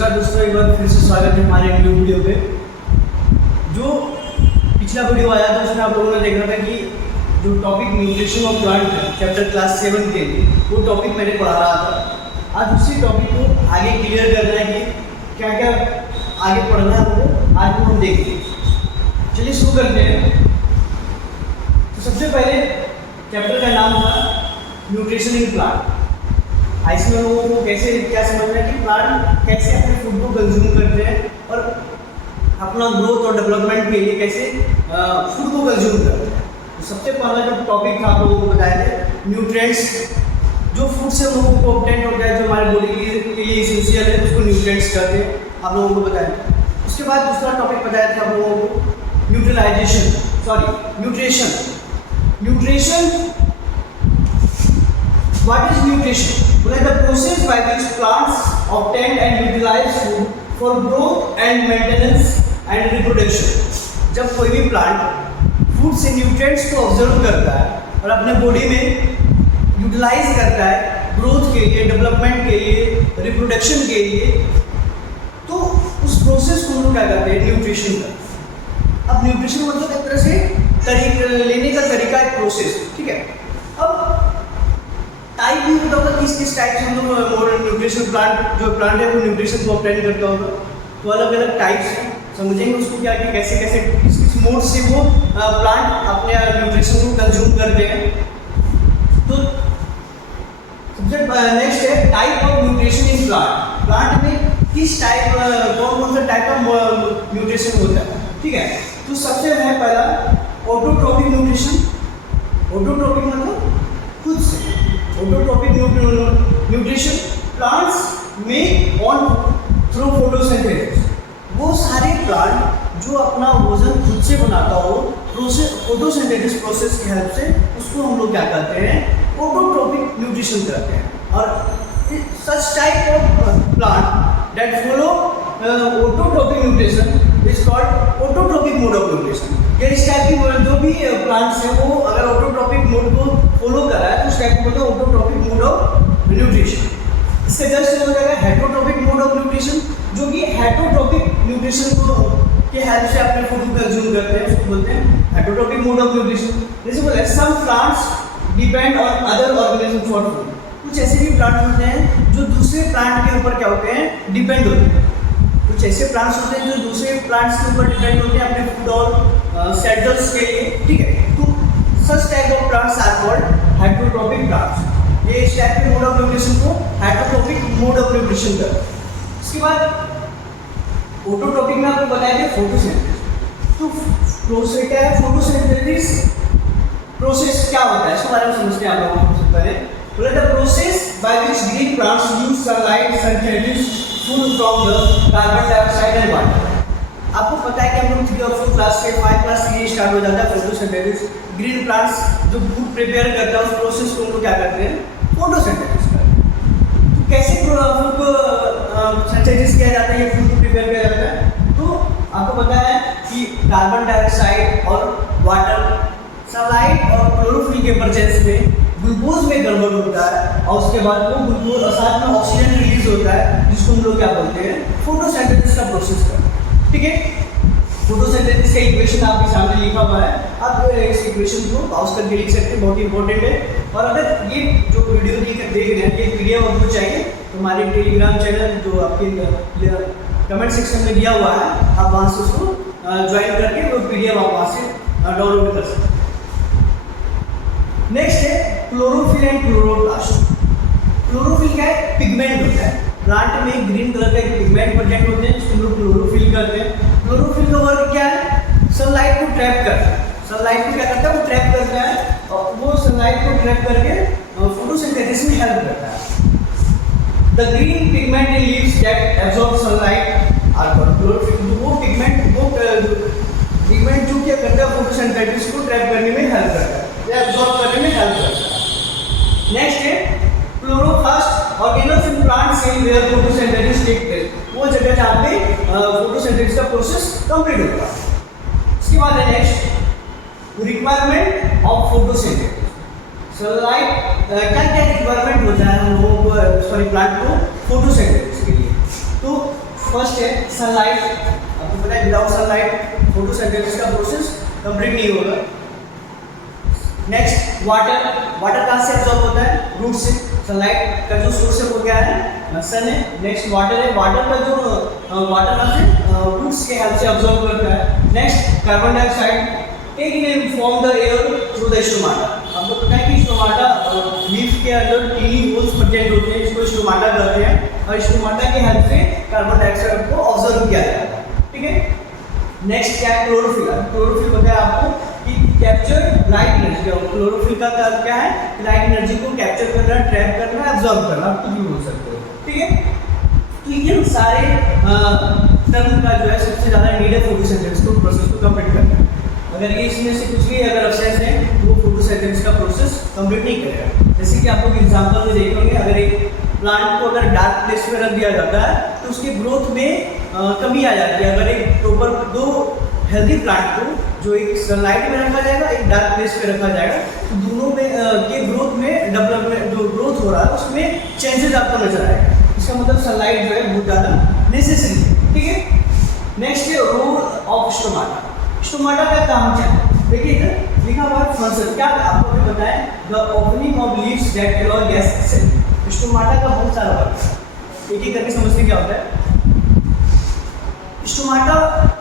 नमस्कार दोस्तों, एक बार फिर से स्वागत है हमारे न्यू वीडियो पे। जो पिछला वीडियो आया था उसमें आप लोगों ने देखा था कि जो टॉपिक न्यूट्रिशन ऑफ प्लांट है चैप्टर क्लास 7 के लिए, वो टॉपिक मैंने पढ़ा रहा था। आज उसी टॉपिक को आगे क्लियर करना है कि क्या क्या आगे पढ़ना है वो आज को हम देखेंगे। चलिए शुरू करते हैं। तो सबसे पहले चैप्टर का नाम था न्यूट्रिशन इन प्लांट। इसमें लोगों को कैसे क्या समझना है कि प्लांट कैसे अपने फूड को कंज्यूम करते हैं और अपना ग्रोथ और डेवलपमेंट के लिए कैसे फूड को कंज्यूम करते हैं। तो सबसे पहला जो टॉपिक था आप लोगों को बताया थे न्यूट्रिएंट्स, जो फूड से हम लोगों को ऑब्टेन होता है, जो हमारे बॉडी के लिए इसेंशियल है, उसको न्यूट्रिएंट्स कहते हैं, आप लोगों को बताया। उसके बाद दूसरा टॉपिक बताया था आप लोगों को nutrition. What is nutrition? Well, the process by which plants obtain and utilize food for growth and maintenance and reproduction. जब कोई भी प्लांट फूड से न्यूट्रिएंट्स को ऑब्जर्व करता है और अपने बॉडी में यूटिलाइज करता है ग्रोथ के लिए, डेवलपमेंट के लिए, रिप्रोडक्शन के लिए, तो उस प्रोसेस को हम लोग क्या करते हैं? न्यूट्रिशन करते हैं। अब न्यूट्रिशन मतलब एक तरह से लेने का तरीका, एक प्रोसेस, ठीक है। अब टाइप भी होता होगा, किस टाइप से हम लोग न्यूट्रिशन प्लांट है वो न्यूट्रिशन को ऑब्टेन करता होगा। तो अलग अलग टाइप्स हैं, समझेंगे उसको क्या कि कैसे कैसे किस मोड से वो प्लांट अपने न्यूट्रिशन को कंज्यूम करते हैं। तो सबसे नेक्स्ट है type of nutrition in plant. Plant में किस टाइप कौन सा टाइप का न्यूट्रिशन होता है, ठीक है। तो सबसे है पहला ऑटोट्रोपिक न्यूट्रिशन। ऑटोट्रोपिक मतलब खुद से, autotrophic nutrition plants make on through photosynthesis. वो सारे प्लांट जो अपना भोजन खुद से बनाता हो फोटोसिंथेसिस प्रोसेस की हेल्प से, उसको हम लोग क्या कहते हैं? ऑटोट्रोपिक न्यूट्रिशन कहते हैं। और सच type of plant that follow autotrophic nutrition is called autotrophic mode of nutrition. ये इस टाइप की जो भी प्लांट्स हैं वो अगर ऑटोट्रोपिक मोड को फॉलो कर रहा है तो उस टाइप को ऑटोट्रोपिक मोड ऑफ न्यूट्रिशन। इससे जस्ट हो जाएगा हेटरोट्रोपिक मोड ऑफ न्यूट्रिशन, जो कि हेटरोट्रोपिक न्यूट्रिशन को के हेल्प से अपने फूड को कंज्यूम करते हैं, उसको बोलते हैं हेटरोट्रोपिक मोड ऑफ न्यूट्रिशन। जैसे बोले some plants depend on other organism for food. कुछ ऐसे भी प्लांट होते हैं जो दूसरे प्लांट के ऊपर क्या होते हैं? डिपेंड होते हैं। कुछ ऐसे प्लांट्स होते हैं जो दूसरे प्लांट्स के ऊपर डिपेंड होते हैं अपने फूड और सेटल्स के लिए, ठीक है। तो such type of plants are called heterotrophic plants. ये इस टाइप के मोड ऑफ न्यूट्रिशन को हेटरोट्रोपिक मोड ऑफ न्यूट्रिशन करते हैं। इसके बाद ऑटोट्रोपिक में आपको बताया गया फोटोसिंथेसिस। तो प्रोसेस क्या है? फोटोसिंथेसिस प्रोसेस क्या होता है इसके बारे में समझते हैं आप लोगों को। सबसे पहले the process by which green plants use sunlight synthesis food from the carbon dioxide and water. आपको पता है कि हम लोग 3 और 4 क्लास से 5 क्लास के लिए स्टार्ट हो जाता है फोटोसिंथेसिस। ग्रीन प्लांट्स जो फूड प्रिपेयर करता है उस प्रोसेस को हम लोग क्या करते हैं? फोटोसिंथेसिस करते हैं। तो कैसे फूड को सिंथेसिस किया जाता है, ये फूड को प्रिपेयर किया जाता है? तो आपको पता है कि कार्बन डाइऑक्साइड और वाटर, सनलाइट और क्लोरोफिल के प्रेजेंस में ग्लूकोज में गड़बड़ होता है और उसके बाद वो ग्लूकोज और साथ में ऑक्सीजन रिलीज होता है, जिसको हम लोग क्या बोलते हैं? फोटोसिंथेसिस का प्रोसेस करते हैं, ठीक है। फोटोसिंथेसिस का इक्वेशन आपके सामने लिखा हुआ है, आप इस इक्वेशन को पॉज करके लिख सकते हैं, बहुत इंपॉर्टेंट है। और अगर ये जो वीडियो देख रहे हैं ये पीडीएफ आपको चाहिए तो हमारे टेलीग्राम चैनल जो आपके कमेंट सेक्शन में दिया हुआ है, आप वहाँ से उसको ज्वाइन करके वो पीडीएफ आप वहाँ से डाउनलोड कर सकते हैं। नेक्स्ट है क्लोरोफिल एंड क्लोरोप्लास्ट। क्लोरोफिल क्या है? पिगमेंट होता है। प्लांट में ग्रीन कलर का एक पिगमेंट प्रेजेंट होते हैं जिसको हम लोग क्लोरोफिल कहते हैं। क्लोरोफिल का वर्क क्या है? सनलाइट को ट्रैप करता है। सनलाइट को क्या करता है? वो ट्रैप करता है और वो सनलाइट को ट्रैप करके फोटोसिंथेसिस में हेल्प करता है। The green pigment in leaves that absorb sunlight are called chlorophyll. वो पिगमेंट जो क्या करता है? फोटोसिंथेसिस को ट्रैप करने में हेल्प करता है, एब्जॉर्ब करने में हेल्प करता है। नेक्स्ट है chloroplast, organelles in plant cell where photosynthesis take place. वो जगह जहाँ पे फोटोसिंथेसिस का प्रोसेस कंप्लीट होता है। इसके बाद है next requirement of photosynthesis. Sunlight क्या क्या रिक्वायरमेंट होता है हम लोगों को, सॉरी प्लांट को फोटोसिंथेसिस के लिए? तो सनलाइट, आपको पता है विदाउट सनलाइट फोटोसिंथेसिस का प्रोसेस कंप्लीट नहीं होगा। नेक्स्ट वाटर, वाटर कहाँ से एब्जॉर्ब होता है? रूट से। सनलाइट का जो सोर्स है वो क्या है? सन है। नेक्स्ट वाटर है, वाटर का जो वाटर कहाँ से? रूट्स के हेल्प से एब्जॉर्ब करता है। Next carbon dioxide taken in from the air through the stomata. आपको पता है कि स्टोमाटा लीफ के अंदर टीनी होल्स प्रेजेंट होते हैं, इसको स्टोमाटा कहते हैं, और स्टोमाटा के हेल्प से कार्बन डाइऑक्साइड को ऑब्जर्व किया जाता है। ठीक है। नेक्स्ट क्या है? क्लोरोफिल। क्लोरोफिल बताया आपको कि कैप्चर लाइट एनर्जी। क्लोरोफिल का काम क्या है? लाइट एनर्जी को कैप्चर करना, ट्रैप करना, एब्जॉर्ब करना, आप कुछ भी बोल सकते हो। ठीक है। तो ये सारे टर्म का जो है सबसे ज़्यादा नीड है फोटोसिंथेसिस को प्रोसेस को कंप्लीट करना। अगर ये इसमें से कुछ भी अगर अब्सेंस है तो वो फोटोसिंथेसिस का प्रोसेस कंप्लीट नहीं करेगा। जैसे कि आप लोग एग्जांपल में देखेंगे, अगर एक प्लांट को अगर डार्क प्लेस में रख दिया जाता है तो उसके ग्रोथ में कमी आ जाती है। अगर एक प्रॉपर दो हेल्दी प्लांट को जो एक सनलाइट में रखा जाएगा, एक डार्क प्लेस पे रखा जाएगा, तो दोनों में के ग्रोथ में डेवलपमेंट जो ग्रोथ हो रहा है उसमें चेंजेस आपको नजर आएगा। इसका मतलब सनलाइट जो है बहुत ज़्यादा नेसेसरी है। ठीक है। नेक्स्ट है रोल ऑफ स्टोमाटा। स्टोमाटा का काम क्या है? देखिए इधर लिखा हुआ है फंक्शन। क्या आपको भी बताया? The opening of leaves that allow gas exchange. Stomata का बहुत सारा वर्क है, एक एक करके समझते क्या होता है। स्टोमाटा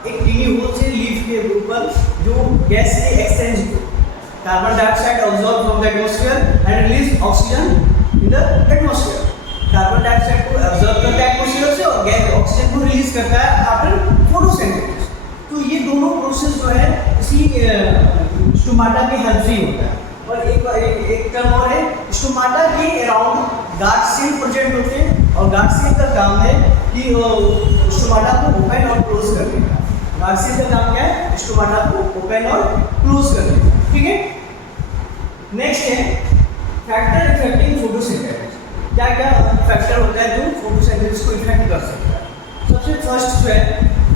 एक टीनी होल से लीफ के ऊपर जो गैस के एक्सचेंज को carbon dioxide absorb from the atmosphere and release oxygen in the atmosphere. Carbon dioxide को ऑब्जॉर्ब करता है एटमॉस्फेयर से और गैस ऑक्सीजन को रिलीज करता है आफ्टर फोटोसिंथेसिस। तो ये दोनों प्रोसेस जो है इसी स्टोमाटा के हेल्प से ही होता है। और एक टर्म और है, स्टोमाटा के अराउंड गार्ड सेल प्रेजेंट होते हैं, और गार्ड सेल का काम है कि स्टोमाटा को ओपन और क्लोज करने का। गार्ड सेल का काम क्या है? स्टोमाटा को ओपन और क्लोज करने का। ठीक है। नेक्स्ट है फैक्टर इफेक्टिंग फोटोसिंथेसिस। क्या क्या फैक्टर होता है जो फोटोसिंथेसिस को इफेक्ट कर सकता है? सबसे फर्स्ट जो है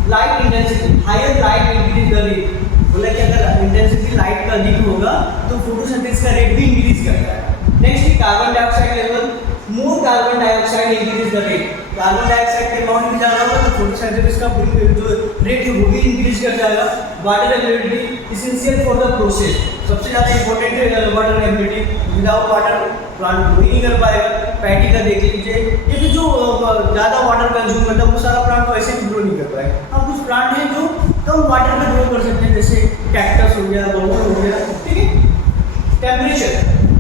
light intensity. Higher light increase the rate. बोला कि अगर इंटेंसिटी लाइट का अधिक होगा तो फोटोसिंथेसिस का रेट भी इंक्रीज करता है। नेक्स्ट है carbon dioxide level. More carbon dioxide increase the rate. Carbon dioxide के अमाउंट भी ज़्यादा होगा तो फोटोसिंथेसिस का जो रेट है वो भी इंक्रीज कर जाएगा। Water availability essential for the process. सबसे ज़्यादा इंपॉर्टेंट है water availability. Without water plant grow ही नहीं कर पाएगा। पैडी का देख लीजिए, ये भी जो ज़्यादा वाटर कंज्यूम करता है वो सारा प्लांट वैसे भी ग्रो नहीं कर पाएगा। हाँ, कुछ प्लांट हैं जो कम वाटर में ग्रो कर सकते हैं, जैसे कैक्टस हो गया, बबूल हो गया। ठीक है। Temperature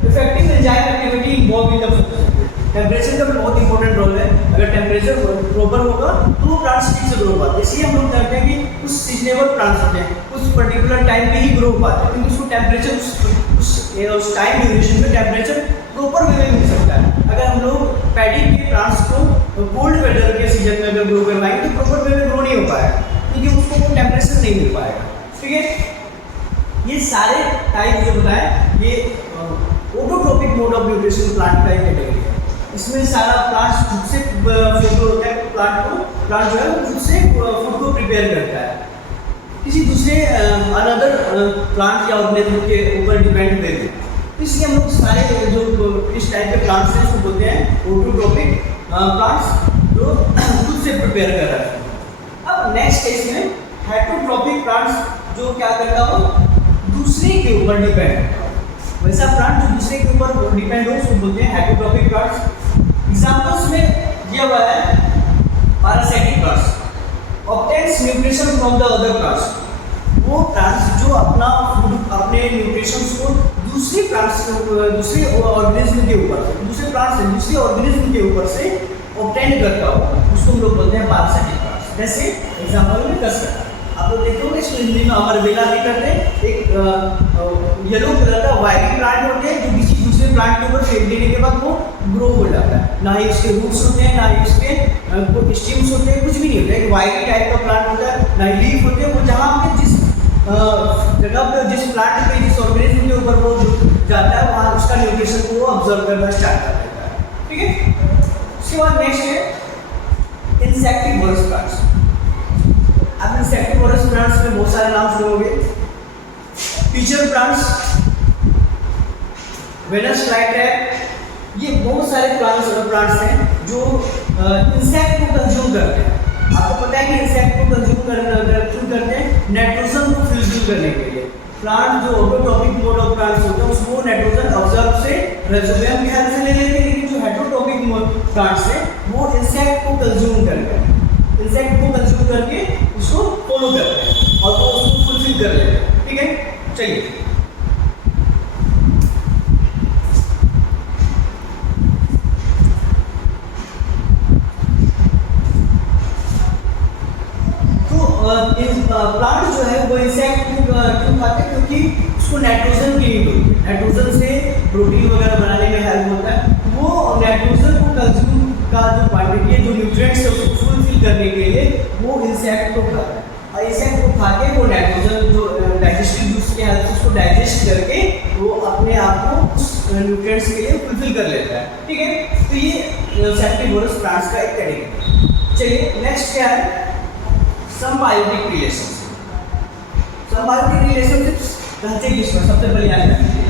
effective enzyme activity involve in the photosynthesis. Temperature का भी बहुत इंपॉर्टेंट रोल है। अगर टेम्परेचर प्रॉपर होगा तो वो प्लांट्स ठीक से ग्रो पाते हैं। इसलिए हम लोग कहते हैं कि कुछ सीजनेबल प्लांट्स होते हैं, उस पर्टिकुलर टाइम पे ही ग्रो पाते हैं, क्योंकि उसको टेम्परेचर उस टाइम ड्यूरेशन में टेम्परेचर प्रॉपर वे में मिल सकता है। अगर हम लोग पैडी के प्लांट्स को कोल्ड वेदर के सीजन में अगर ग्रो करवाएंगे तो प्रॉपर वे में ग्रो नहीं हो पाएगा, क्योंकि उसको वो टेम्परेचर नहीं मिल पाएगा। ठीक है। ये सारे टाइप जो बताए ये autotrophic mode of nutrition plant का एक कैटेगरी है। इसमें सारा प्लांट खुद से फोटो होता है, प्लांट जो है खुद से फूड को प्रिपेयर करता है, किसी दूसरे अनदर प्लांट या ऑर्गेनिज्म के ऊपर डिपेंड हुए थे। इसलिए हम लोग सारे जो इस टाइप के प्लांट्स हैं उसको बोलते हैं ऑटोट्रोपिक प्लांट्स जो खुद से प्रिपेयर कर रहा है। अब नेक्स्ट केस में हेटरोट्रोपिक प्लांट्स जो क्या करता हो, दूसरे के ऊपर डिपेंड। वैसा प्लांट जो दूसरे के ऊपर डिपेंड हो उसको बोलते हैं हेटरोट्रोपिक प्लांट्स। एग्जांपल्स में दिया हुआ है parasitic plants obtains nutrition from the other plants. वो प्लांट्स जो अपना फूड, अपने न्यूट्रिशंस को दूसरे प्लांट्स, दूसरे ऑर्गेनिज्म के ऊपर से, दूसरे प्लांट्स से दूसरे ऑर्गेनिज्म के ऊपर से ऑब्टेन करता हो, उसको हम लोग बोलते हैं पैरासाइटिक प्लांट्स। जैसे एग्जांपल में कसकटा, आप लोग देखते हो इसको हिंदी में अमरबेला भी करते हैं। एक येलो कलर का वायरी प्लांट होते हैं जो किसी दूसरे प्लांट के ऊपर फेंक देने के बाद वो ग्रो हो जाता है। ना ही उसके रूट्स होते हैं, ना ही उसके स्टिम्स होते हैं, कुछ भी नहीं होता है। एक वायरी टाइप का प्लांट होता है, ना ही लीफ होते हैं। वो जहाँ पे जिस जगह पे, जिस प्लांट पे, जिस ऑर्गेनिज्म के ऊपर वो जाता है वहाँ उसका न्यूट्रिशन को वो ऑब्जर्व करना स्टार्ट कर देता है। ठीक है। उसके बाद नेक्स्ट है इंसेक्टिवोरस प्लांट्स। अब इंसेक्टिवोरस प्लांट्स में बहुत सारे नाम सुनोगे। पीचर प्लांट्स, वेनस फ्लाईट्रैप, ये बहुत सारे प्लांट्स हैं जो इंसेक्ट को कंज्यूम करते हैं। आपको पता है कि इंसेक्ट को कंज्यूम करते हैं नाइट्रोजन को फिल्टर करने के लिए। प्लांट जो ऑटोट्रॉपिक मोड ऑफ प्लांट्स होते हैं उसको नाइट्रोजन ऑब्जर्व से राइजोबियम की हेल्प से ले लेते हैं, लेकिन जो हेटेरोट्रॉपिक प्लांट्स है वो इंसेक्ट को कंज्यूम करके उसको फॉलो करते हैं और वो उसको फुलफिल कर लेते हैं। ठीक है, चलिए प्लांट जो है वो इंसेक्ट क्यों खाते हैं, क्योंकि उसको नाइट्रोजन की नीड होती है। नाइट्रोजन से प्रोटीन वगैरह बनाने में हेल्प होता है। वो नाइट्रोजन को कंज्यूम का जो क्वांटिटी है, जो न्यूट्रिएंट्स है उसको फुलफिल करने के लिए वो इंसेक्ट को खाता है और इंसेक्ट को खा के वो नाइट्रोजन जो डाइजेस्टिव जूस के हेल्प से उसको डाइजेस्ट करके वो अपने आप को उस न्यूट्रिएंट्स के लिए फुलफिल कर लेता है। ठीक है, तो ये इंसेक्टिवोरस प्लांट्स का एक कैटेगरी। चलिए नेक्स्ट क्या है, symbiotic relationships कहते हैं किसमें, सबसे पहले याद रखिए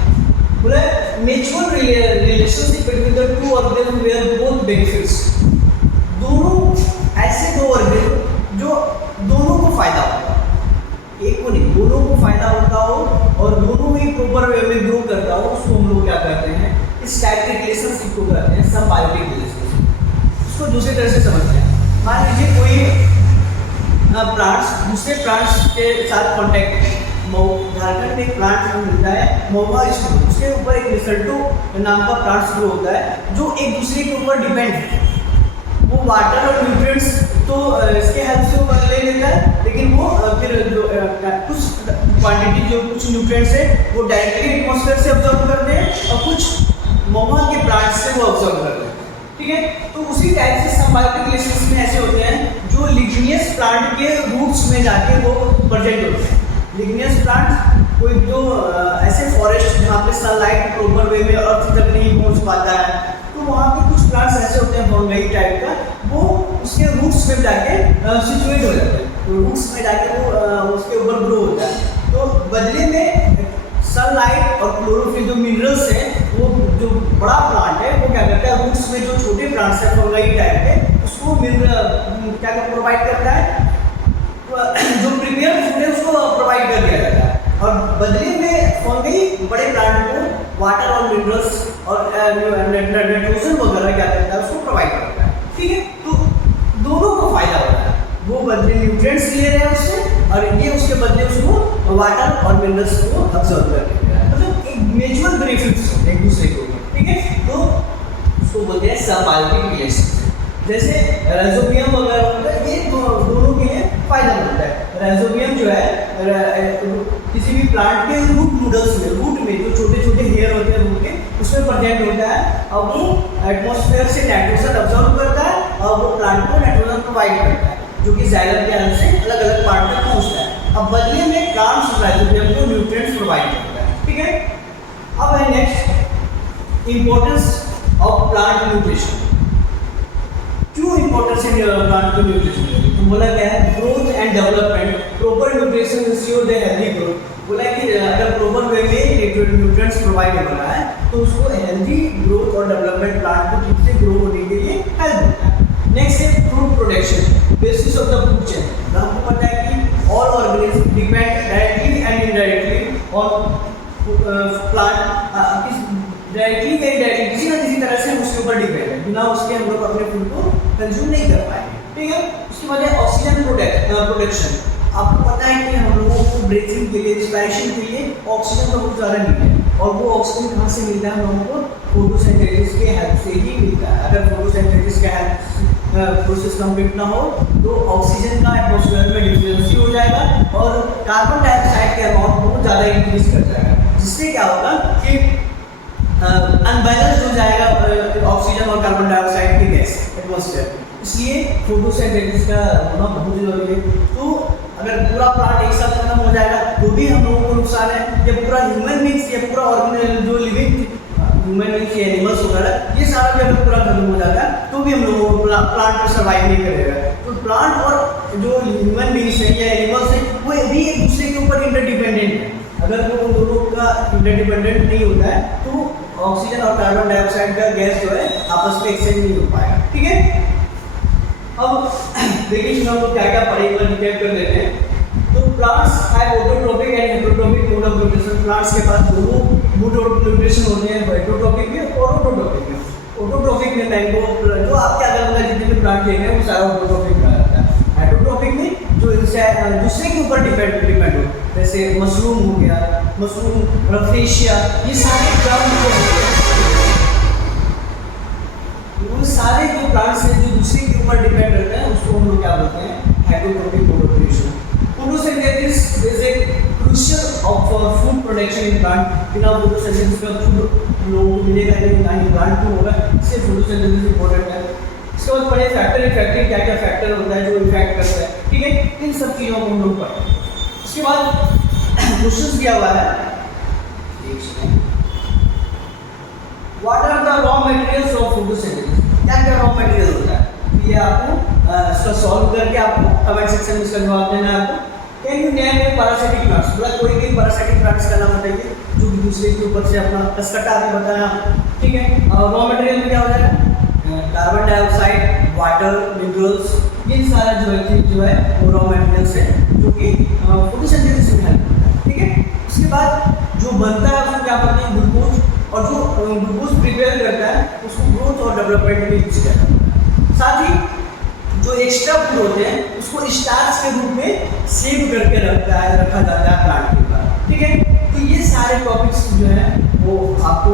बोले mutual relationship between the two organism where both benefits. दोनों ऐसे दो ऑर्गेनिज्म जो दोनों को फायदा होता हो, एक को नहीं दोनों को फायदा होता हो और दोनों ही प्रॉपर वे में ग्रो करता हो, उसको हम लोग क्या करते हैं, इस टाइप के रिलेशनशिप को कहते हैं symbiotic रिलेशनशिप। इसको दूसरी तरह से समझते हैं। मान लीजिए कोई प्लांट्स दूसरे प्लांट्स के साथ कॉन्टैक्ट, झारखंड में एक प्लांट मिलता है मोवा स्टू, उसके ऊपर एक मिसल्टो नाम का प्लांट्स ग्रो होता है जो एक दूसरे के ऊपर डिपेंड है। वो वाटर और न्यूट्रिएंट्स तो इसके हेल्प से वो ले लेता है, लेकिन वो फिर जो कुछ क्वांटिटी जो कुछ न्यूट्रिएंट्स है वो डायरेक्टली एटमॉस्फेयर से ऑब्जर्व करते हैं और कुछ मोवा के प्लांट्स से वो ऑब्जर्व करते हैं। ठीक है, तो उसी टाइप से सिम्बायोटिक रिलेशंस में ऐसे होते हैं जो लिग्नियस प्लांट के रूट्स में जाके वो प्रेजेंट होते हैं। लिग्नियस प्लांट कोई जो ऐसे फॉरेस्ट जहाँ पे सनलाइट प्रॉपर वे में अर्थ तक नहीं पहुँच पाता है, तो वहाँ पे कुछ प्लांट्स ऐसे होते हैं फंगाई टाइप का, वो उसके रूट्स में जाके सिचुएट हो जाते हैं, तो रूट्स में जाके वो उसके ऊपर ग्रो होता है। तो बदले में सनलाइट और क्लोरोफिल जो मिनरल्स हैं, वो जो बड़ा प्लांट है वो क्या करता है, रूट्स में जो छोटे प्लांट्स हैं फंगाई टाइप के, उसको क्या प्रोवाइड करता है, जो प्रीमियर फूड है उसको प्रोवाइड कर दिया जाता है और बदले में फंगाई बड़े प्लांट को वाटर और मिनरल्स और नाइट्रोजन वगैरह क्या करता है, उसको प्रोवाइड करता है। ठीक है, तो दोनों को फायदा होता है, वो बदले न्यूट्रिएंट्स ले रहे हैं उससे और ये उसके बदले उसको वाटर और मिनरल्स को अब्जॉर्ब कर लेते हैं, मतलब एक म्यूचुअल बेनिफिट्स एक दूसरे को। ठीक है, तो उसको बोलते हैं सिम्बायोटिक रिलेशनशिप। जैसे राइजोबियम वगैरह होता है, ये दोनों के लिए फायदा मिलता है। राइजोबियम जो है किसी भी प्लांट के रूट नूडल्स में, रूट में जो छोटे छोटे हेयर होते हैं रूट के, उसमें प्रेजेंट होता है और वो एटमॉस्फेयर से नाइट्रोजन अब्जॉर्ब करता है और वो प्लांट को नाइट्रोजन प्रोवाइड करता है, जो कि जाइलम के अंदर से अलग अलग पार्ट तक पहुँचता है। अब बदले में प्लांट्स राइजोबियम को न्यूट्रिएंट्स प्रोवाइड करता है। ठीक है, अब है next importance of plant nutrition. क्यों इंपॉर्टेंस है प्लांट को न्यूट्रिशन? तो बोला क्या है, growth and development, proper nutrition ensure the healthy growth. बोला कि अगर प्रॉपर वे में न्यूट्रिएंट्स प्रोवाइड हो रहा है तो उसको हेल्दी ग्रोथ और डेवलपमेंट प्लांट को ठीक से ग्रो होने के लिए हेल्प होता है। नेक्स्ट है fruit production, basis of the food chain. हमको पता है कि all organism depend directly and indirectly on plant, directly या इनडायरेक्टली किसी ना किसी तरह से उसके ऊपर डिपेंड है, बिना उसके हम लोग अपने फूड को कंज्यूम नहीं कर पाएंगे। ठीक है, उसके बाद है ऑक्सीजन प्रोडक्शन। आपको पता है कि हम लोगों को ब्रीथिंग के लिए, रिस्पायरेशन के लिए ऑक्सीजन का बहुत ज़्यादा नीड है, और वो ऑक्सीजन कहाँ से मिलता है, हम लोगों को फोटोसिंथेसिस के हेल्प से ही मिलता है। अगर फोटोसिंथेसिस का हेल्प प्रोसेस कंप्लीट ना हो तो ऑक्सीजन का एटमॉस्फेयर में डिफिशिएंसी हो जाएगा और कार्बन डाइऑक्साइड के अमाउंट बहुत ज़्यादा इंक्रीज कर जाएगा, जिससे क्या होगा कि अनबैलेंस हो जाएगा ऑक्सीजन और कार्बन डाइऑक्साइड की गैस एटमॉस्फेयर। इसलिए फोटोसिंथेसिस का होना बहुत जरूरी है। तो अगर पूरा प्लांट एक साथ खत्म हो जाएगा तो भी हम लोगों को नुकसान है, या पूरा ह्यूमन बींग्स या पूरा ऑर्गेनिज्म जो लिविंग ह्यूमन बींग्स या एनिमल्स वगैरह ये सारा भी अगर पूरा खत्म हो जाता है तो भी हम लोगों को प्लांट को सर्वाइव नहीं करेगा। तो प्लांट और जो ह्यूमन बींग्स है या एनिमल्स है वो भी एक दूसरे के ऊपर इंटरडिपेंडेंट है। अगर वो उन दोनों का इंटरडिपेंडेंट नहीं होता है तो ऑक्सीजन और कार्बन डाइऑक्साइड का गैस जो है आपस में एक्सचेंज नहीं हो पाएगा। ठीक है, अब देखिए हम लोग क्या क्या पढ़ेंगे, रिकैप कर लेते हैं। तो plants have autotrophic and heterotrophic mode of nutrition. Plants के पास दोनों मोड ऑफ न्यूट्रिशन होते हैं, हेटेरोट्रोपिक भी और ऑटोट्रोपिक भी। ऑटोट्रोपिक में मैंगो जो आपके अगल बगल जितने भी प्लांट देखे हैं वो सारा ऑटोट्रोपिक में आता है। हेटेरोट्रोपिक में जो दूसरे के ऊपर डिपेंड हो, जैसे मशरूम हो गया, मशरूम, रफेशिया, ये सारे प्लांट वो सारे जो प्लांट्स हैं जो दूसरे के ऊपर डिपेंड रहते हैं उसको हम लोग क्या बोलते हैं, heterotrophic mode of nutrition. Photosynthesis is a crucial of food production in plant. बिना फोटोसिंथेसिस का फूड लोगों को मिलेगा नहीं, ना ही प्लांट को होगा, इससे फोटोसिंथेसिस इंपॉर्टेंट है। इसके बाद पढ़े फैक्टर इफेक्टिव, क्या क्या फैक्टर होता है जो इफेक्ट करता है, ठीक है, इन सब चीज़ों को हम लोग पढ़े। उसके बाद क्वेश्चन दिया हुआ है, what are the raw materials of photosynthesis, क्या क्या रॉ मटेरियल होता है, ये आपको इसका सॉल्व करके आपको कमेंट सेक्शन में इसका जवाब देना है आपको। Can you name A parasitic plants, मतलब कोई भी पैरासिटिक प्लांट्स का नाम बताइए जो कि दूसरे के ऊपर से अपना कसकटा आपने बताया, ठीक है। रॉ मटेरियल में क्या हो जाएगा, कार्बन डाइऑक्साइड, वाटर, मिनरल्स, ये सारा जो है वो रॉ मटेरियल्स है जो कि फोटोसिंथेसिस में हेल्प करता है, ठीक है। उसके बाद जो बनता है उसको क्या कहते हैं, ग्लूकोज, और जो ग्लूकोज प्रिपेयर करता है उसको ग्रोथ और डेवलपमेंट में यूज किया जाता है। साथ ही जो एक्स्ट्रा फूड होते हैं उसको स्टार्च के रूप में सेव करके रखा जाता है प्लांट के ऊपर, ठीक है। तो ये सारे टॉपिक्स जो है वो आपको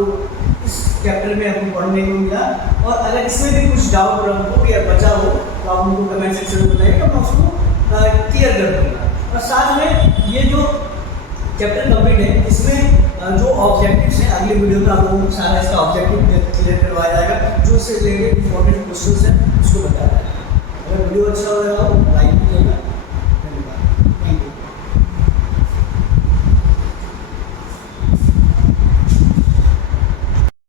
इस चैप्टर में आपको पढ़ने को मिला, और अगर इसमें भी कुछ डाउट हो या बचा हो तो आप हमको कमेंट सेक्शन में बताइए, तो मैं उसको क्लियर कर दूँगा। और साथ में ये जो चैप्टर कंप्लीट है इसमें जो ऑब्जेक्टिव्स हैं अगले वीडियो में आप लोगों को सारा इसका ऑब्जेक्टिव क्लियर करवाया जाएगा, जो इससे रिलेटेड इंपॉर्टेंट क्वेश्चन है उसको बताया जाएगा। अगर वीडियो अच्छा हो